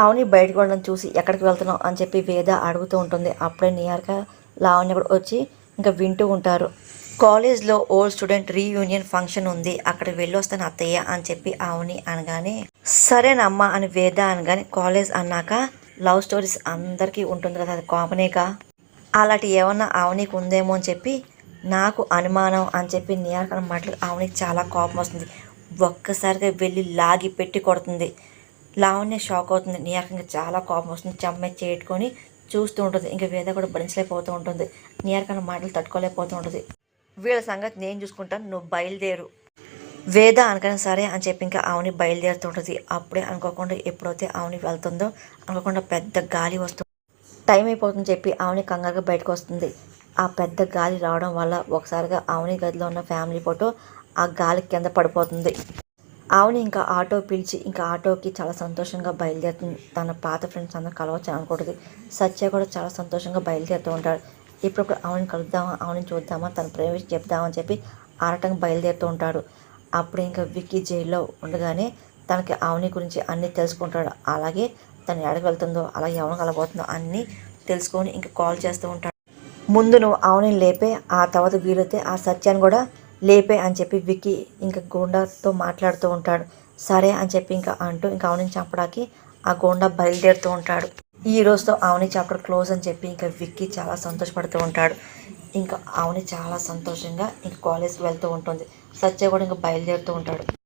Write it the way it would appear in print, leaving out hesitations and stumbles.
ఆవుని బయటకు వెళ్ళడం చూసి ఎక్కడికి వెళ్తున్నావు అని చెప్పి వేద అడుగుతూ ఉంటుంది. అప్పుడే నిహారిక లావణ్య కూడా వచ్చి ఇంకా వింటూ ఉంటారు. కాలేజ్లో ఓల్డ్ స్టూడెంట్ రీయూనియన్ ఫంక్షన్ ఉంది, అక్కడికి వెళ్ళొస్తాను అత్తయ్య అని చెప్పి ఆవుని అనగానే సరేనమ్మా అని వేద అనగానే కాలేజ్ అన్నాక లవ్ స్టోరీస్ అందరికీ ఉంటుంది కదా, అది కామనేగా, అలాంటి ఏమన్నా ఆవునికి ఉందేమో అని చెప్పి నాకు అనుమానం అని చెప్పి నిహారిక మాటలు ఆవునికి చాలా కోపం వస్తుంది. ఒక్కసారిగా వెళ్ళి లాగి పెట్టి కొడుతుంది. లావణ్య షాక్ అవుతుంది. నిహారిక చాలా కోపం వస్తుంది. చెమ్మె చేట్టుకొని చూస్తూ ఉంటుంది. ఇంకా వేద కూడా భరించలేకపోతూ ఉంటుంది. నిహారిక మాటలు తట్టుకోలేకపోతూ ఉంటుంది. వీళ్ళ సంగతి నేను చూసుకుంటాను, నువ్వు బయలుదేరు వేద అనగానే సరే అని చెప్పి ఇంకా ఆవుని బయలుదేరుతుంటుంది. అప్పుడే అనుకోకుండా ఎప్పుడైతే ఆవుని వెళ్తుందో అనుకోకుండా పెద్ద గాలి వస్తుంది. టైం అయిపోతుందని చెప్పి ఆవుని కంగారుగా బయటకు వస్తుంది. ఆ పెద్ద గాలి రావడం వల్ల ఒకసారిగా ఆవుని గదిలో ఉన్న ఫ్యామిలీ ఫోటో ఆ గాలి కింద పడిపోతుంది. ఆవుని ఇంకా ఆటో పిలిచి ఇంకా ఆటోకి చాలా సంతోషంగా బయలుదేరుతుంది. తన పాత ఫ్రెండ్స్ అందరూ కలవచ్చు అనుకుంటుంది. సత్య కూడా చాలా సంతోషంగా బయలుదేరుతూ ఉంటాడు. ఇప్పుడు ఆవుని కలుద్దామా, ఆవుని చూద్దామా, తన ప్రేమ విషయం చెప్దామని చెప్పి ఆడటంగా బయలుదేరుతూ ఉంటాడు. అప్పుడు ఇంకా విక్కీ జైల్లో ఉండగానే తనకి ఆవుని గురించి అన్నీ తెలుసుకుంటాడు. అలాగే తను ఎక్కడికి వెళ్తుందో అలాగే ఎవరు కలబోతుందో అన్నీ తెలుసుకొని ఇంకా కాల్ చేస్తూ ఉంటాడు. ముందు నువ్వు ఆవుని లేపే, ఆ తర్వాత వీలైతే ఆ సత్యాన్ని కూడా లేపే అని చెప్పి విక్కీ ఇంకా గోండాతో మాట్లాడుతూ ఉంటాడు. సరే అని చెప్పి ఇంకా అంటూ ఇంకా ఆవుని చంపడానికి ఆ గోండా బయలుదేరుతూ ఉంటాడు. ఈ రోజుతో ఆవుని చాప్టర్ క్లోజ్ అని చెప్పి ఇంకా విక్కీ చాలా సంతోషపడుతూ ఉంటాడు. ఇంకా ఆవుని చాలా సంతోషంగా ఇంకా కాలేజ్కి వెళ్తూ ఉంటుంది. సత్య కూడా ఇంకా బయలుదేరుతూ ఉంటాడు.